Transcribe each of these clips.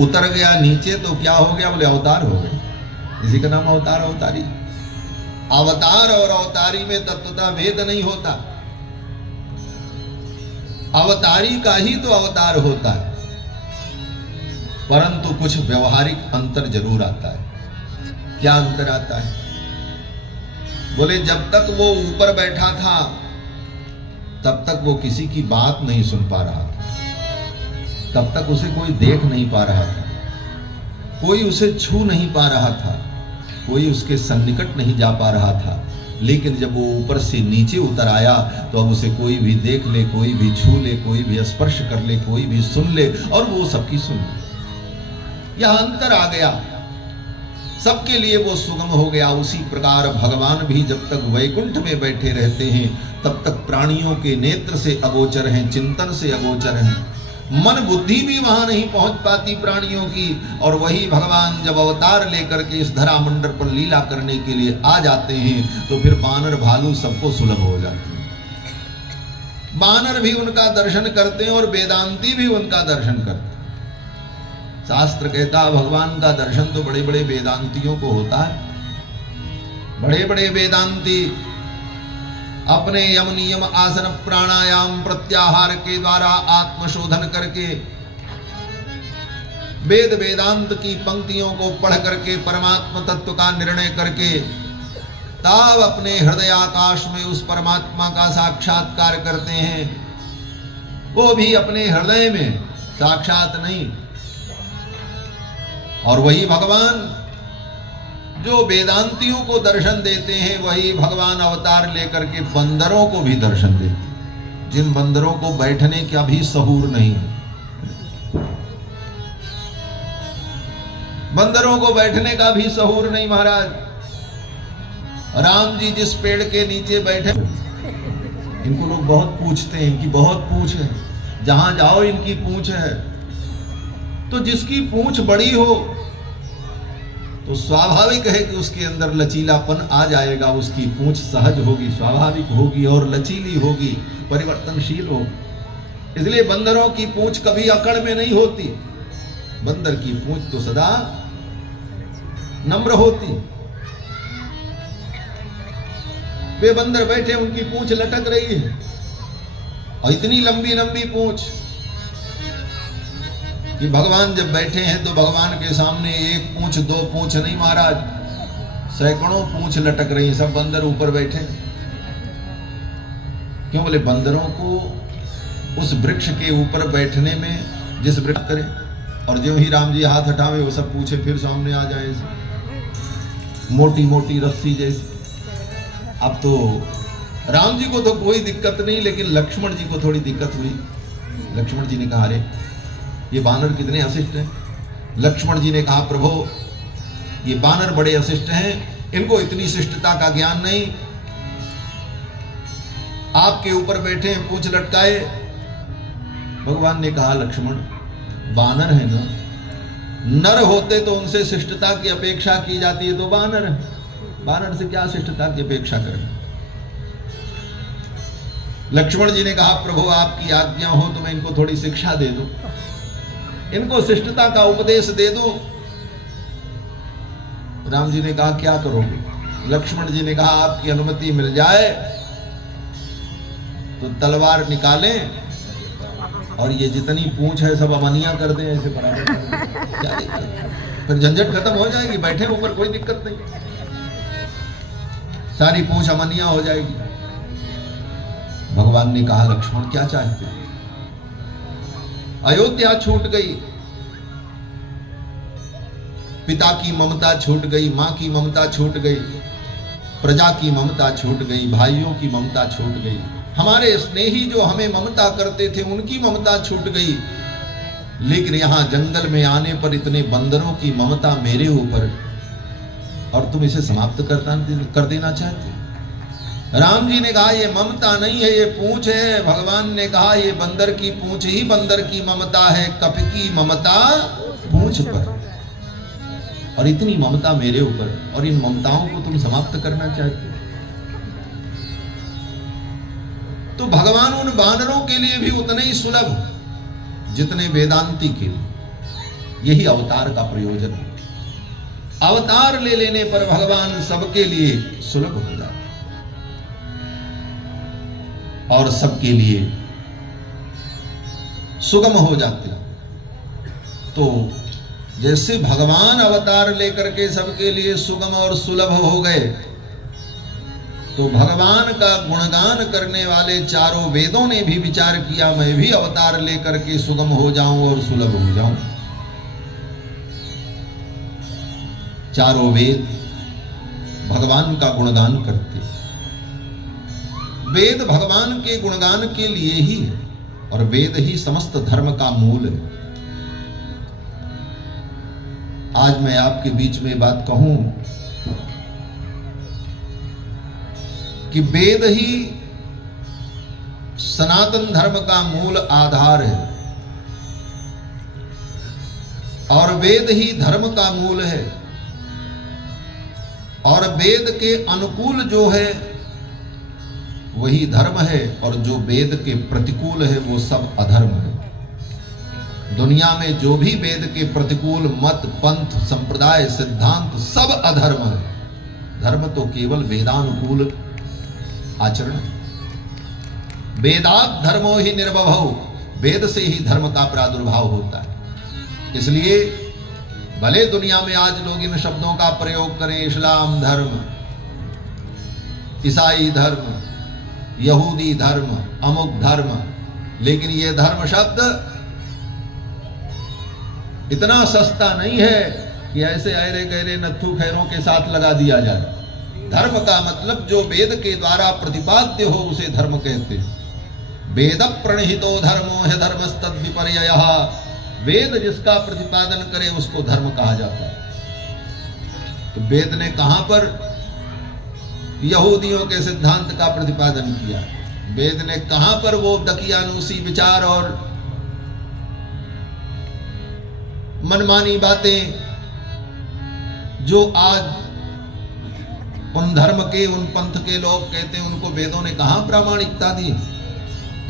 उतर गया नीचे तो क्या हो गया? बोले अवतार हो गए। इसी का नाम अवतार अवतारी। अवतार और अवतारी में तत्वतः भेद नहीं होता। अवतारी का ही तो अवतार होता है, परंतु कुछ व्यवहारिक अंतर जरूर आता है। क्या अंतर आता है? बोले जब तक वो ऊपर बैठा था तब तक वो किसी की बात नहीं सुन पा रहा था, तब तक उसे कोई देख नहीं पा रहा था, कोई उसे छू नहीं पा रहा था, कोई उसके सन्निकट नहीं जा पा रहा था। लेकिन जब वो ऊपर से नीचे उतर आया तो अब उसे कोई भी देख ले, कोई भी छू ले, कोई भी स्पर्श कर ले, कोई भी सुन ले और वो सबकी सुन ले। यह अंतर आ गया, सबके लिए वो सुगम हो गया। उसी प्रकार भगवान भी जब तक वैकुंठ में बैठे रहते हैं तब तक प्राणियों के नेत्र से अगोचर हैं, चिंतन से अगोचर हैं, मन बुद्धि भी वहां नहीं पहुंच पाती प्राणियों की। और वही भगवान जब अवतार लेकर के इस धरा मंडल पर लीला करने के लिए आ जाते हैं तो फिर बानर भालू सबको सुलभ हो जाते हैं। बानर भी उनका दर्शन करते हैं और वेदांती भी उनका दर्शन करते हैं। शास्त्र कहता है भगवान का दर्शन तो बड़े बड़े वेदांतियों को होता है। बड़े बड़े वेदांती अपने यम नियम आसन प्राणायाम प्रत्याहार के द्वारा आत्मशोधन करके वेद वेदांत की पंक्तियों को पढ़ करके परमात्मा तत्व का निर्णय करके तब अपने हृदय आकाश में उस परमात्मा का साक्षात्कार करते हैं। वो भी अपने हृदय में, साक्षात नहीं। और वही भगवान जो वेदांतियों को दर्शन देते हैं वही भगवान अवतार लेकर के बंदरों को भी दर्शन देते हैं, जिन बंदरों को बैठने का भी सहूर नहीं है। बंदरों को बैठने का भी सहूर नहीं। महाराज राम जी जिस पेड़ के नीचे बैठे, इनको लोग बहुत पूछते हैं, इनकी बहुत पूछ है, जहां जाओ इनकी पूछ है। तो जिसकी पूछ बड़ी हो तो स्वाभाविक है कि उसके अंदर लचीलापन आ जाएगा, उसकी पूंछ सहज होगी, स्वाभाविक होगी और लचीली होगी, परिवर्तनशील होगी। इसलिए बंदरों की पूंछ कभी अकड़ में नहीं होती। बंदर की पूंछ तो सदा नम्र होती। वे बंदर बैठे, उनकी पूंछ लटक रही है और इतनी लंबी लंबी पूंछ कि भगवान जब बैठे हैं तो भगवान के सामने एक पूंछ दो पूंछ नहीं महाराज, सैकड़ों पूंछ लटक रही हैं। सब बंदर ऊपर बैठे। क्यों? बोले बंदरों को उस वृक्ष के ऊपर बैठने में, जिस वृक्ष करें और जो ही राम जी हाथ हटावे वो सब पूछे फिर सामने आ जाए, मोटी मोटी रस्सी जैसी। अब तो राम जी को तो कोई दिक्कत नहीं, लेकिन लक्ष्मण जी को थोड़ी दिक्कत हुई। लक्ष्मण जी ने कहा अरे ये बानर कितने अशिष्ट हैं। लक्ष्मण जी ने कहा प्रभु ये बानर बड़े अशिष्ट हैं, इनको इतनी शिष्टता का ज्ञान नहीं। आपके ऊपर बैठे हैं पूंछ लटकाए। भगवान ने कहा लक्ष्मण बानर है ना, नर होते तो उनसे शिष्टता की अपेक्षा की जाती है, तो बानर है, बानर से क्या शिष्टता की अपेक्षा करें। लक्ष्मण जी ने कहा प्रभु आपकी आज्ञा हो तो मैं इनको थोड़ी शिक्षा दे दूं, इनको शिष्टता का उपदेश दे दो। राम जी ने कहा क्या करोगे? लक्ष्मण जी ने कहा आपकी अनुमति मिल जाए तो तलवार निकालें और ये जितनी पूंछ है सब अमनिया कर दें, ऐसे बराबर क्या दिक्कत, फिर झंझट खत्म हो जाएगी, बैठे ऊपर कोई दिक्कत नहीं, सारी पूंछ अमनिया हो जाएगी। भगवान ने कहा लक्ष्मण क्या चाहते हैं? अयोध्या छूट गई, पिता की ममता छूट गई, मां की ममता छूट गई, प्रजा की ममता छूट गई, भाइयों की ममता छूट गई, हमारे स्नेही जो हमें ममता करते थे उनकी ममता छूट गई। लेकिन यहां जंगल में आने पर इतने बंदरों की ममता मेरे ऊपर, और तुम इसे समाप्त कर देना चाहते। राम जी ने कहा ये ममता नहीं है, ये पूंछ है। भगवान ने कहा ये बंदर की पूंछ ही बंदर की ममता है, कप की ममता पूंछ पर, और इतनी ममता मेरे ऊपर, और इन ममताओं को तुम समाप्त करना चाहते। तो भगवान उन बानरों के लिए भी उतने ही सुलभ जितने वेदांती के लिए। यही अवतार का प्रयोजन है। अवतार ले लेने पर भगवान सबके लिए सुलभ हो जाते और सबके लिए सुगम हो जाते हैं। तो जैसे भगवान अवतार लेकर के सबके लिए सुगम और सुलभ हो गए, तो भगवान का गुणगान करने वाले चारों वेदों ने भी विचार किया, मैं भी अवतार लेकर के सुगम हो जाऊं और सुलभ हो जाऊं। चारों वेद भगवान का गुणगान करते। वेद भगवान के गुणगान के लिए ही है और वेद ही समस्त धर्म का मूल है। आज मैं आपके बीच में बात कहूं कि वेद ही सनातन धर्म का मूल आधार है और वेद ही धर्म का मूल है, और वेद के अनुकूल जो है वही धर्म है, और जो वेद के प्रतिकूल है वो सब अधर्म है। दुनिया में जो भी वेद के प्रतिकूल मत, पंथ, संप्रदाय, सिद्धांत सब अधर्म है। धर्म तो केवल वेदानुकूल आचरण है। वेदात् धर्मो ही निर्वभौ, वेद से ही धर्म का प्रादुर्भाव होता है। इसलिए भले दुनिया में आज लोग इन शब्दों का प्रयोग करें, इस्लाम धर्म, ईसाई धर्म, यहूदी धर्म, अमुक धर्म, लेकिन ये धर्म शब्द इतना सस्ता नहीं है कि ऐसे अरे गहरे नत्थु खैरों के साथ लगा दिया जाए। धर्म का मतलब जो वेद के द्वारा प्रतिपाद्य हो उसे धर्म कहते हैं। वेद प्रणहितो धर्मो है धर्मस्तद विपर्ययः, वेद जिसका प्रतिपादन करे उसको धर्म कहा जाता है। तो वेद ने कहां पर यहूदियों के सिद्धांत का प्रतिपादन किया? वेद ने कहां पर वो दकियानूसी विचार और मनमानी बातें जो आज उन धर्म के, उन पंथ के लोग कहते हैं, उनको वेदों ने कहां प्रामाणिकता दी?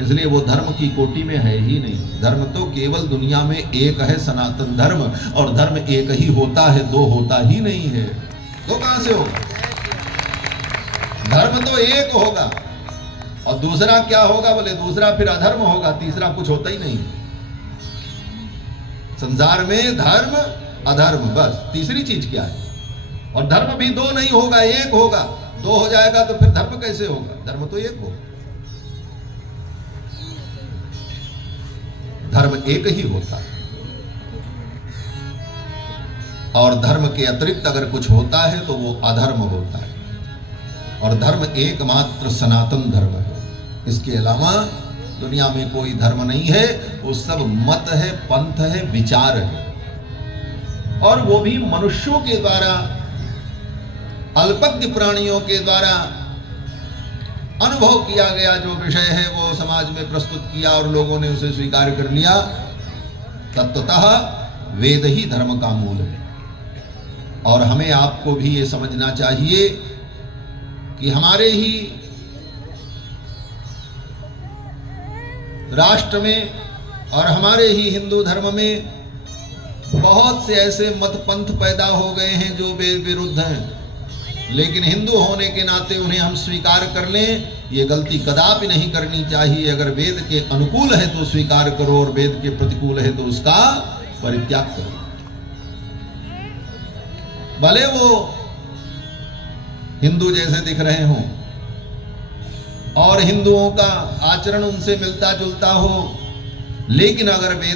इसलिए वो धर्म की कोटि में है ही नहीं। धर्म तो केवल दुनिया में एक है, सनातन धर्म, और धर्म एक ही होता है, दो होता ही नहीं है। तो कहां से होगा? धर्म तो एक होगा और दूसरा क्या होगा? बोले दूसरा फिर अधर्म होगा, तीसरा कुछ होता ही नहीं। संसार में धर्म अधर्म, बस तीसरी चीज क्या है? और धर्म भी दो नहीं होगा, एक होगा। दो हो जाएगा तो फिर धर्म कैसे होगा? धर्म तो एक होगा, धर्म एक ही होता है। और धर्म के अतिरिक्त अगर कुछ होता है तो वो अधर्म होता है, और धर्म एकमात्र सनातन धर्म है। इसके अलावा दुनिया में कोई धर्म नहीं है, वो सब मत है, पंथ है, विचार है, और वो भी मनुष्यों के द्वारा, अल्पज्ञ प्राणियों के द्वारा अनुभव किया गया जो विषय है वो समाज में प्रस्तुत किया और लोगों ने उसे स्वीकार कर लिया। तत्वतः वेद ही धर्म का मूल है। और हमें आपको भी ये समझना चाहिए कि हमारे ही राष्ट्र में और हमारे ही हिंदू धर्म में बहुत से ऐसे मत पंथ पैदा हो गए हैं जो वेद विरुद्ध हैं, लेकिन हिंदू होने के नाते उन्हें हम स्वीकार कर लें, ये गलती कदापि नहीं करनी चाहिए। अगर वेद के अनुकूल है तो स्वीकार करो और वेद के प्रतिकूल है तो उसका परित्याग करो। भले वो हिंदू जैसे दिख रहे हों और हिंदुओं का आचरण उनसे मिलता जुलता हो, लेकिन अगर वेद